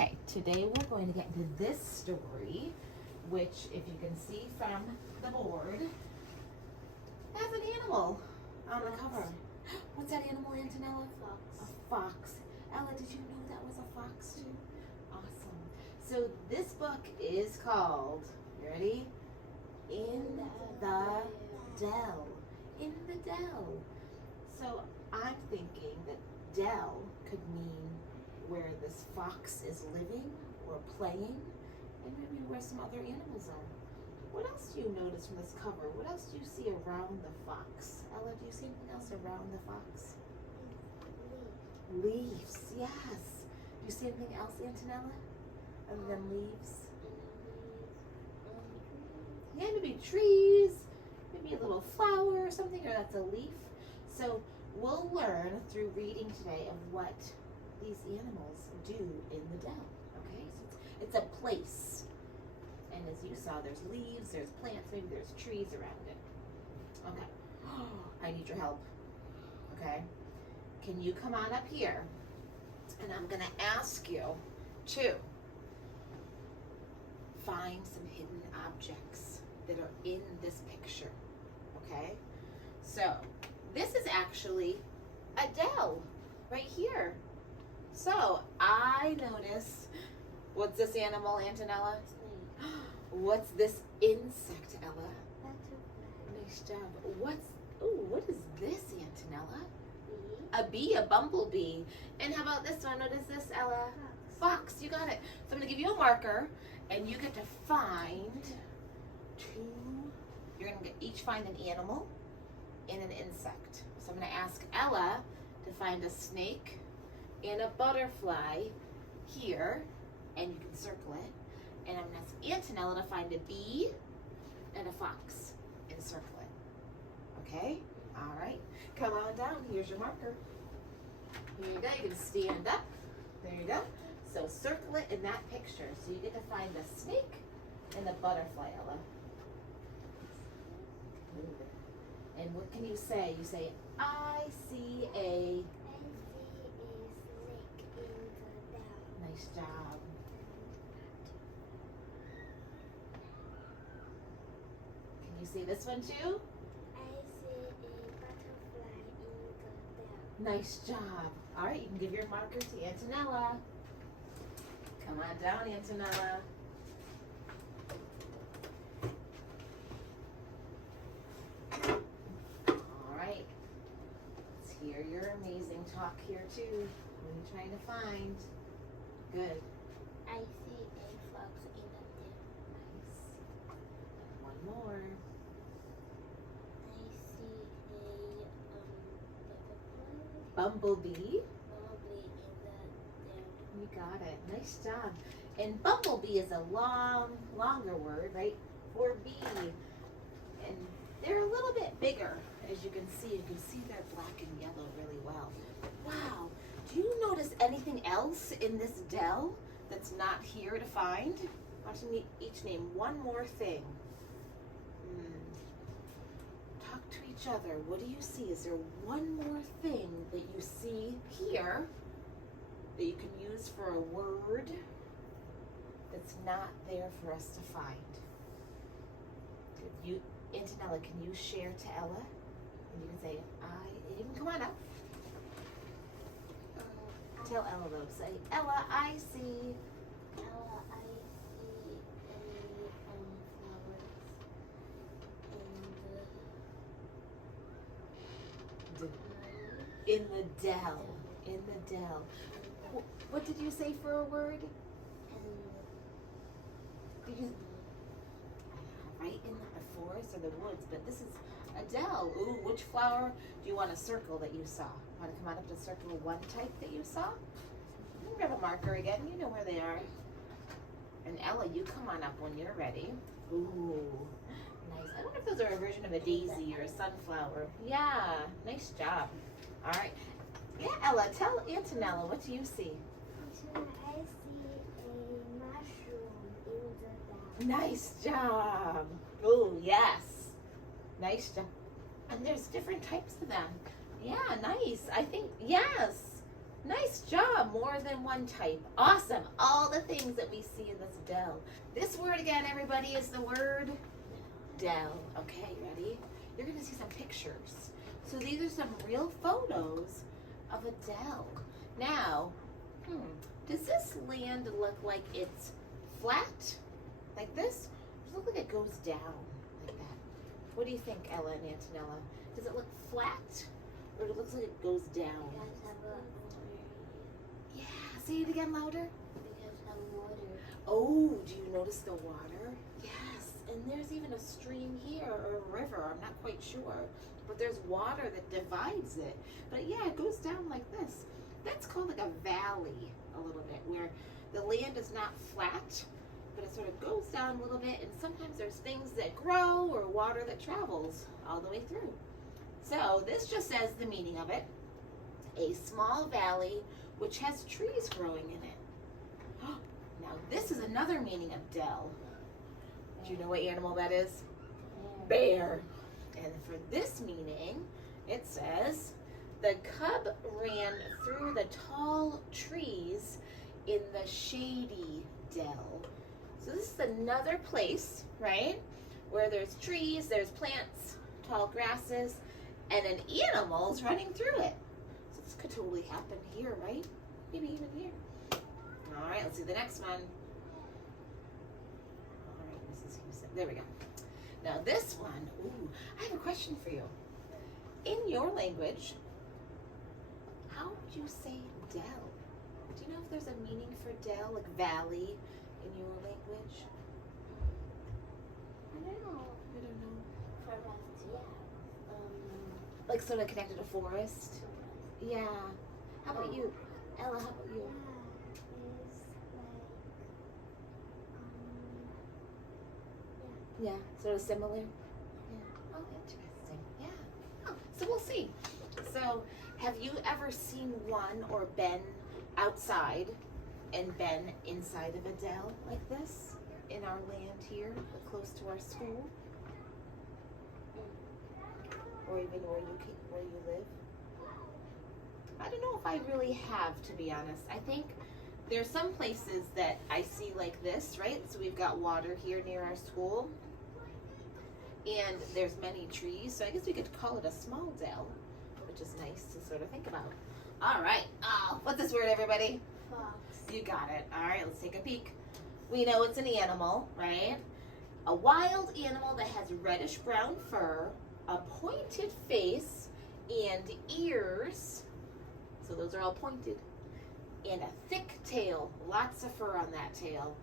Okay, today we're going to get into this story, which, if you can see from the board, has an animal on the cover. What's that animal, Antonella? Fox. A fox. Ella, did you know that was a fox too? Awesome. So this book is called, you ready? In the Dell. In the Dell. So I'm thinking that Dell could mean where this fox is living or playing, and maybe where some other animals are. What else do you notice from this cover? What else do you see around the fox? Ella, do you see anything else around the fox? Leaves, yes. Do you see anything else, Antonella, other than leaves? Yeah, maybe trees, maybe a little flower or something, or that's a leaf. So we'll learn through reading today of what these animals do in the Dell. Okay, so it's a place. And as you saw, there's leaves, there's plants, maybe there's trees around it. Okay, I need your help. Okay, can you come on up here? And I'm gonna ask you to find some hidden objects that are in this picture. Okay, so this is actually a Dell right here. So I notice, what's this animal, Antonella? What's this insect, Ella? Nice job. What is this, Antonella? A bee, a bumblebee. And how about this one? What is this, Ella? Fox, you got it. So I'm gonna give you a marker, and you get to find you're gonna each find an animal and an insect. So I'm gonna ask Ella to find a snake and a butterfly here, and you can circle it. And I'm gonna ask Antonella to find a bee and a fox and circle it. Okay? All right. Come on down. Here's your marker. Here you go. You can stand up. There you go. So circle it in that picture. So you get to find the snake and the butterfly, Ella. And what can you say? You say, I see a... Nice job. Can you see this one too? I see a butterfly in the Dell. Nice job. All right, you can give your marker to Antonella. Come on down, Antonella. All right. Let's hear your amazing talk here too. What are you trying to find? Good. I see a fox in the Dell. Nice. And one more. I see a bumblebee Bumblebee. in the Dell. You got it. Nice job. And bumblebee is a longer word, right? For bee. And they're a little bit bigger, as you can see. You can see they're black and yellow really well. Wow. Do you notice anything else in this Dell that's not here to find? I want you to each name one more thing. Talk to each other. What do you see? Is there one more thing that you see here that you can use for a word that's not there for us to find? You, Antonella, can you share to Ella? And you can say, you can come on up. Tell Ella though, say, Ella, I see. Ella, I see flowers In the Dell. In the Dell. What did you say for a word? Did you? Right in the forest or the woods, but this is a Dell. Ooh, which flower do you want to circle that you saw? Want to come on up to circle one type that you saw? You can grab a marker again. You know where they are. And Ella, you come on up when you're ready. Ooh, nice. I wonder if those are a version of a daisy or a sunflower. Yeah, nice job. All right. Yeah, Ella, tell Antonella, what do you see? I see a mushroom in the Dell. Nice job. Oh, yes. Nice job. And there's different types of them. Yeah, nice. I think, yes. Nice job. More than one type. Awesome. All the the things that we see in this dell. This word again, everybody, is the word dell. Okay, ready? You're going to see some pictures. So these are some real photos of a dell. Now, does this land look like it's flat, like this? Or does it look like it goes down, like that? What do you think, Ella and Antonella? Does it look flat, or it looks like it goes down? Yeah, say it again louder. Because of water. Oh, do you notice the water? Yes, and there's even a stream here, or a river, I'm not quite sure. But there's water that divides it. But yeah, it goes down like this. That's called like a valley a little bit, where the land is not flat, but it sort of goes down a little bit, and sometimes there's things that grow or water that travels all the way through. So this just says the meaning of it. A small valley which has trees growing in it. Now this is another meaning of dell. Do you know what animal that is? Bear. And for this meaning, it says, the cub ran through the tall trees in the shady dell. So this is another place, right, where there's trees, there's plants, tall grasses, and an animal's running through it. So this could totally happen here, right? Maybe even here. All right, let's see the next one. All right, Mrs. Houston. There we go. Now this one, I have a question for you. In your language, how would you say dell? Do you know if there's a meaning for dell, like valley, in your language? I don't know. I don't know. Forest, yeah. Like sort of connected to forest? Yeah. How about you? Ella, how about you? Yeah, sort of similar? Yeah. Oh, interesting. Yeah. Oh, so we'll see. So, have you ever seen one or been outside and been inside of a dell like this in our land here, close to our school? Or even where you live? I don't know if I really have, to be honest. I think there's some places that I see like this, right? So we've got water here near our school, and there's many trees. So I guess we could call it a small dell, which is nice to sort of think about. All right. What's this word, everybody? Fox. You got it. All right, let's take a peek. We know it's an animal, right? A wild animal that has reddish brown fur, a pointed face, and ears. So those are all pointed. And a thick tail. Lots of fur on that tail.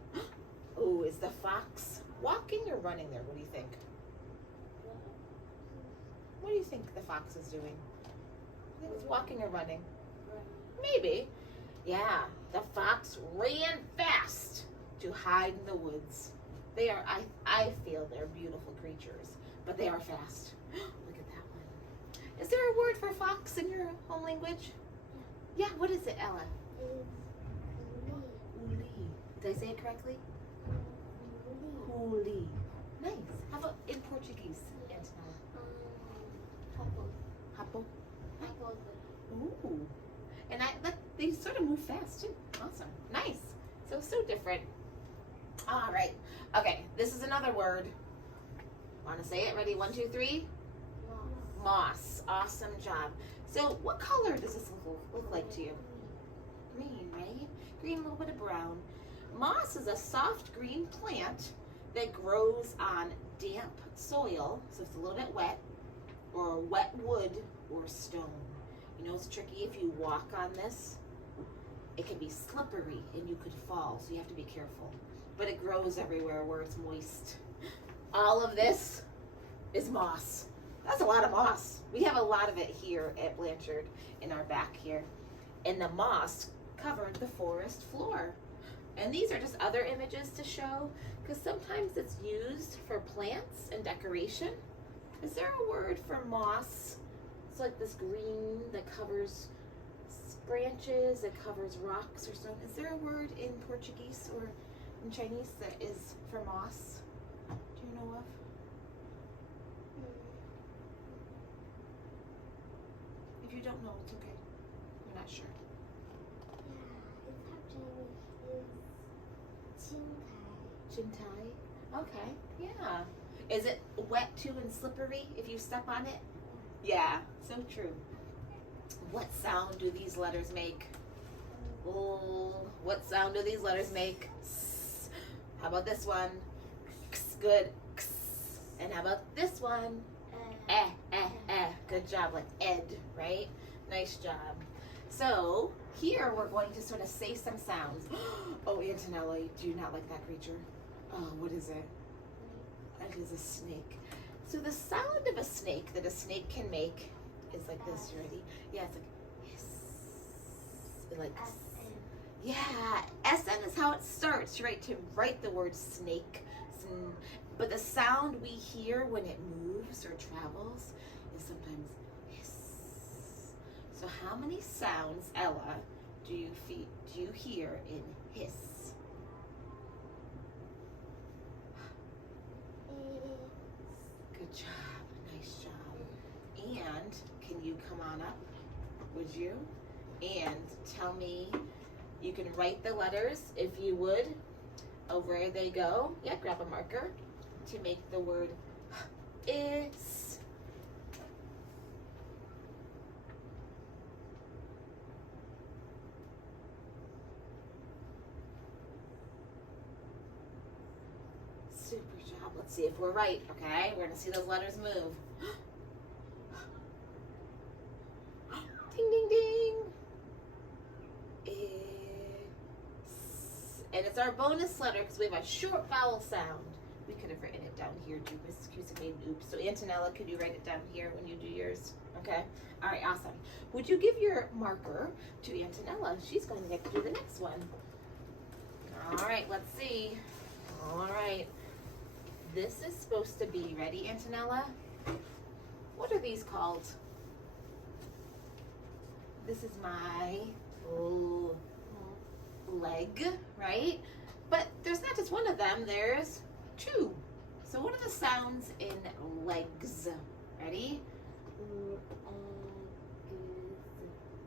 Oh, is the fox walking or running there? What do you think? What do you think the fox is doing? I think it's walking or running. Maybe. Yeah, the fox ran fast to hide in the woods. They are, I feel they're beautiful creatures, but they are fast. Look at that one. Is there a word for fox in your home language? Yeah, what is it, Ella? Uli. Did I say it correctly? Uli. Nice. How about in Portuguese, Antonella? Hapo. Ooh. And they sort of move fast too. Awesome. Nice. So different. All right. Okay, this is another word. Want to say it? Ready? 1, 2, 3. Moss. Awesome job. So what color does this look like to you? Green, right? Green, a little bit of brown. Moss is a soft green plant that grows on damp soil, so it's a little bit wet, or wet wood or stone. You know, it's tricky if you walk on this. It can be slippery and you could fall, so you have to be careful. But it grows everywhere where it's moist. All of this is moss. That's a lot of moss. We have a lot of it here at Blanchard in our back here. And the moss covered the forest floor. And these are just other images to show, because sometimes it's used for plants and decoration. Is there a word for moss? It's like this green that covers branches, that covers rocks or something. Is there a word in Portuguese or in Chinese that is for moss? Do you know of? If you don't know, it's okay. You're not sure. Chintai. Okay, yeah. Is it wet too and slippery if you step on it? Yeah, so true. What sound do these letters make? Oh, what sound do these letters make? S. How about this one? X, good. X. And how about this one? Eh, eh, eh. Good job, like ed, right? Nice job. So here we're going to sort of say some sounds. Oh, Antonella, you do not like that creature. Oh, what is it? That is a snake. So the sound of a snake that a snake can make is like this. You ready? Yeah, it's like hiss. Like yeah, SN is how it starts, right? To write the word snake. But the sound we hear when it moves or travels is sometimes hiss. So how many sounds, Ella, do you hear in hiss? Good job. Nice job. And can you come on up? Would you? And tell me, you can write the letters if you would. Oh, where they go. Yeah, grab a marker to make the word is. Super job. Let's see if we're right, okay? We're gonna see those letters move. Ding, ding, ding. And it's our bonus letter because we have a short vowel sound. We could have written it down here too. Mrs. Cusick made an oops. So Antonella, could you write it down here when you do yours? Okay. All right, awesome. Would you give your marker to Antonella? She's going to get to do the next one. All right, let's see. All right. This is supposed to be, ready, Antonella? What are these called? This is my leg, right? But there's not just one of them, there's two. So what are the sounds in legs? Ready?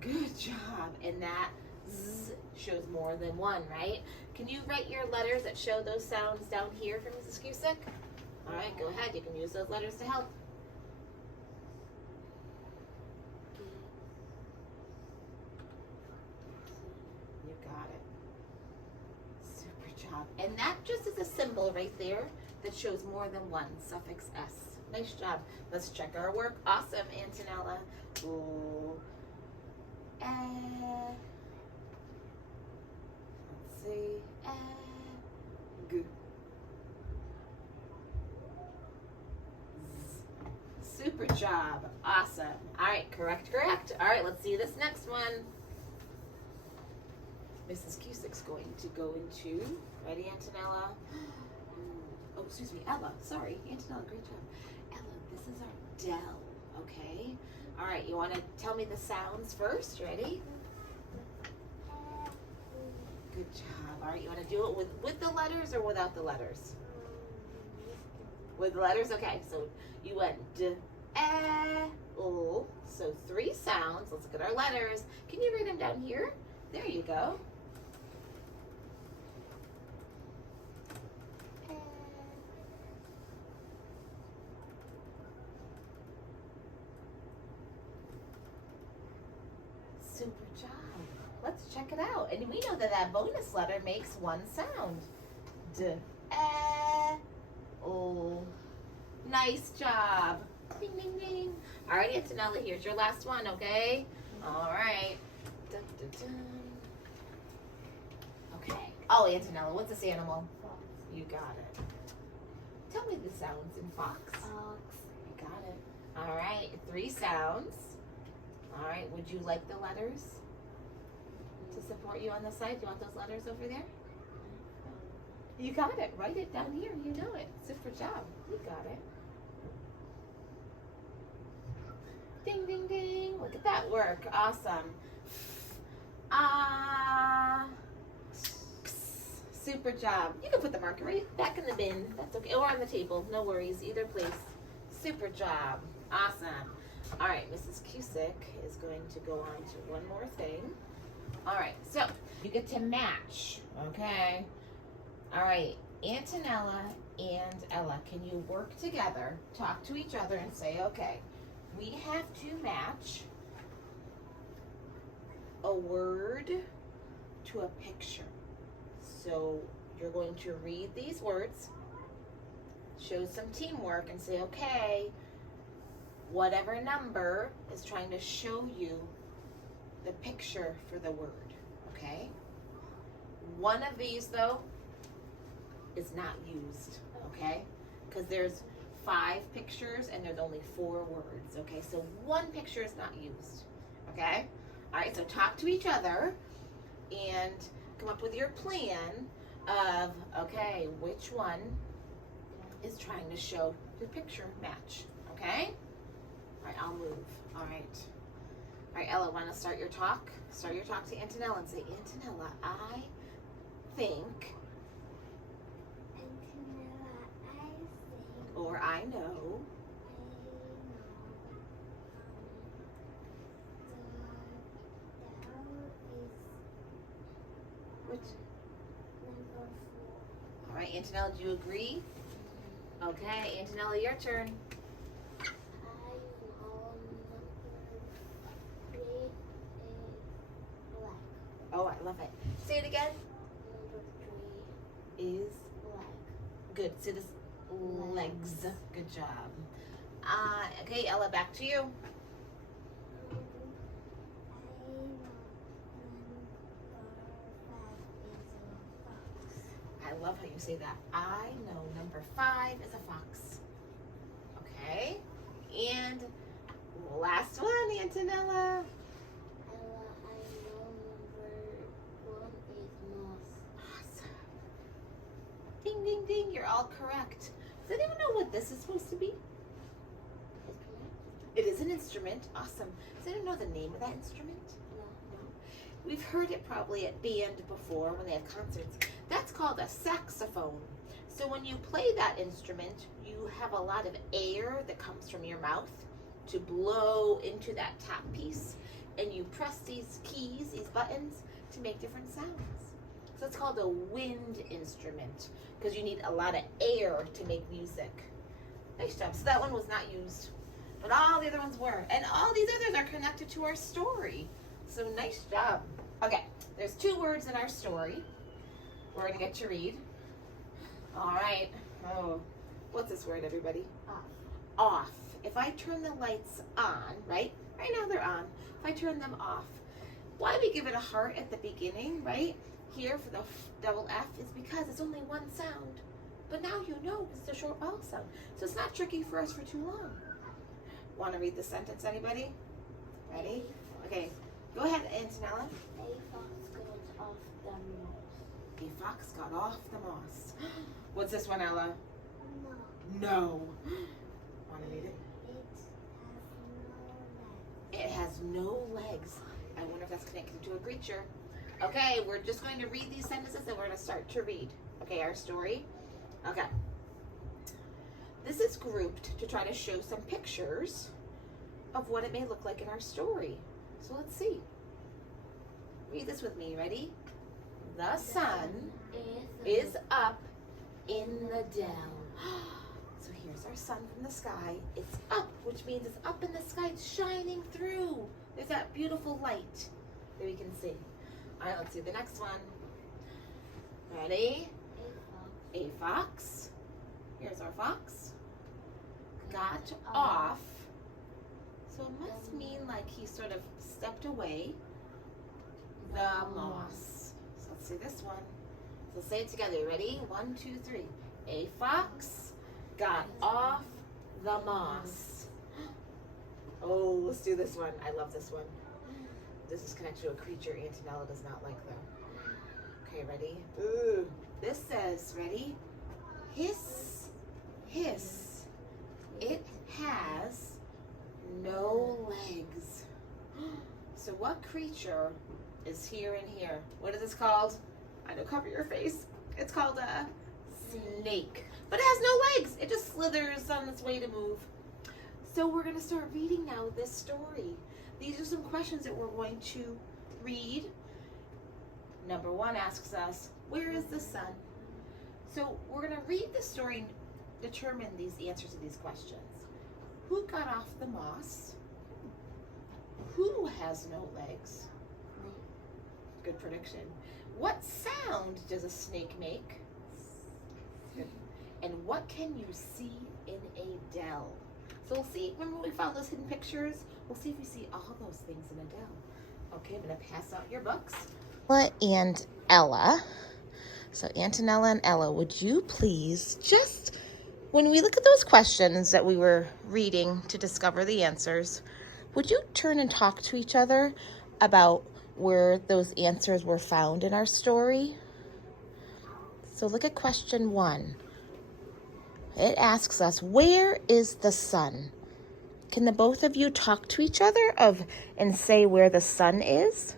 Good job. And that Z shows more than one, right? Can you write your letters that show those sounds down here for Mrs. Cusick? All right, go ahead. You can use those letters to help. You got it. Super job. And that just is a symbol right there that shows more than one, suffix S. Nice job. Let's check our work. Awesome, Antonella. Ooh. Let's see. G. Super job. Awesome. All right, correct. All right, let's see this next one. Mrs. Cusick's going to go into, ready, Antonella? Oh, excuse me, Ella. Sorry, Antonella, great job. Ella, this is our Dell, okay? All right, you want to tell me the sounds first? Ready? Good job. All right, you want to do it with the letters or without the letters? With the letters? Okay, so you went D, O. So 3 sounds. Let's look at our letters. Can you write them down here? There you go. Super job. Let's check it out. And we know that that bonus letter makes one sound. D, O. Nice job. Ding, ding, ding. All right, Antonella, here's your last one, okay? All right. Dun, dun, dun. Okay. Oh, Antonella, what's this animal? Fox. You got it. Tell me the sounds in fox. Ox. You got it. All right, 3 sounds. All right, would you like the letters to support you on the side? Do you want those letters over there? You got it. Write it down here. You know it. Super job. You got it. Ding, ding, ding. Look at that work. Awesome. Super job. You can put the marker right back in the bin. That's okay. Or on the table. No worries. Either place. Super job. Awesome. All right. Mrs. Cusick is going to go on to one more thing. All right. So you get to match. Okay. All right, Antonella and Ella, can you work together, talk to each other, and say, okay, we have to match a word to a picture. So you're going to read these words, show some teamwork, and say, okay, whatever number is trying to show you the picture for the word, okay? One of these, though, is not used, okay? Because there's 5 pictures and there's only 4 words, okay? So one picture is not used, okay? All right, so talk to each other and come up with your plan of, okay, which one is trying to show your picture match, okay? All right, I'll move. All right. All right, Ella, want to start your talk? Start your talk to Antonella and say, Antonella, I think, or I know, which? All right, Antonella, do you agree? Okay, Antonella, your turn. Oh, I love it. Say it again. Number 3 Is black. good. So this legs. Good job. Okay, Ella, back to you. I love how you say that. I know number 5 is a fox. Okay. And last one, Antonella. Awesome. Ding, ding, ding. You're all correct. Does anyone know what this is supposed to be? It is an instrument. Awesome. Does anyone know the name of that instrument? No. We've heard it probably at band before when they have concerts. That's called a saxophone. So when you play that instrument, you have a lot of air that comes from your mouth to blow into that top piece. And you press these keys, these buttons, to make different sounds. So it's called a wind instrument because you need a lot of air to make music. Nice job. So that one was not used, but all the other ones were. And all these others are connected to our story. So nice job. Okay, there's 2 words in our story. We're going to get to read. All right. Oh, what's this word, everybody? Off. Off. If I turn the lights on, right? Right now they're on. If I turn them off, why we give it a heart at the beginning, right? Here for the double F is because it's only one sound. But now you know it's a short vowel sound. So it's not tricky for us for too long. Want to read the sentence, anybody? Ready? Okay. Go ahead, Antonella. A fox got off the moss. A fox got off the moss. What's this one, Ella? No. No. Want to read it? It has no legs. It has no legs. I wonder if that's connected to a creature. Okay, we're just going to read these sentences and we're going to start to read. Okay, our story. Okay. This is grouped to try to show some pictures of what it may look like in our story. So let's see. Read this with me. Ready? The sun is up in the Dell. So here's our sun from the sky. It's up, which means it's up in the sky. It's shining through. There's that beautiful light that we can see. All right, let's see the next one. Ready? A fox. Here's our fox. Got off. So it must mean like he sort of stepped away. The moss. So let's see this one. So say it together. Ready? 1, 2, 3. A fox got off the moss. Oh, let's do this one. I love this one. This is connected to a creature Antonella does not like though. Okay, ready? Ooh. This says, ready? Hiss, hiss. It has no legs. So what creature is here and here? What is this called? I know, cover your face. It's called a snake. But it has no legs. It just slithers on its way to move. So we're going to start reading now this story. These are some questions that we're going to read. Number 1 asks us, where is the sun? So we're going to read the story and determine these answers to these questions. Who got off the moss? Who has no legs? Good prediction. What sound does a snake make? Good. And what can you see in a dell? So we'll see, remember we found those hidden pictures? We'll see if we see all those things in a dell. Okay, I'm going to pass out your books. Ella and Ella. So Antonella and Ella, would you please just, when we look at those questions that we were reading to discover the answers, would you turn and talk to each other about where those answers were found in our story? So look at question 1. It asks us, where is the sun? Can the both of you talk to each other and say where the sun is?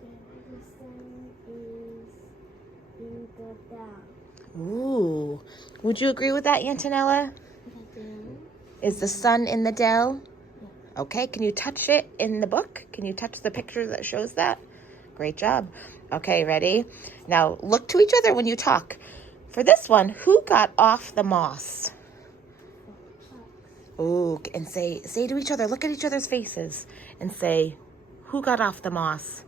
The sun is in the dell. Ooh. Would you agree with that, Antonella? The dell? Is the sun in the dell? Okay, can you touch it in the book? Can you touch the picture that shows that? Great job. Okay, ready? Now look to each other when you talk. For this one, who got off the moss? Ooh, and say to each other, look at each other's faces and say, who got off the moss?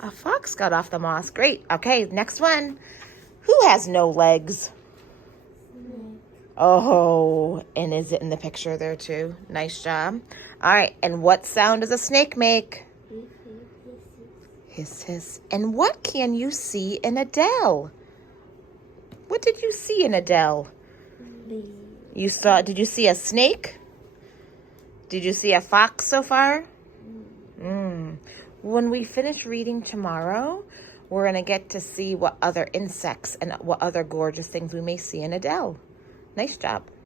A fox got off the moss. Great. Okay, next one. Who has no legs? Snake. Oh, and is it in the picture there too? Nice job. All right, and what sound does a snake make? Hiss, hiss. And what can you see in a dell? What did you see in a dell? Did you see a snake? Did you see a fox so far? When we finish reading tomorrow, we're going to get to see what other insects and what other gorgeous things we may see in a dell. Nice job.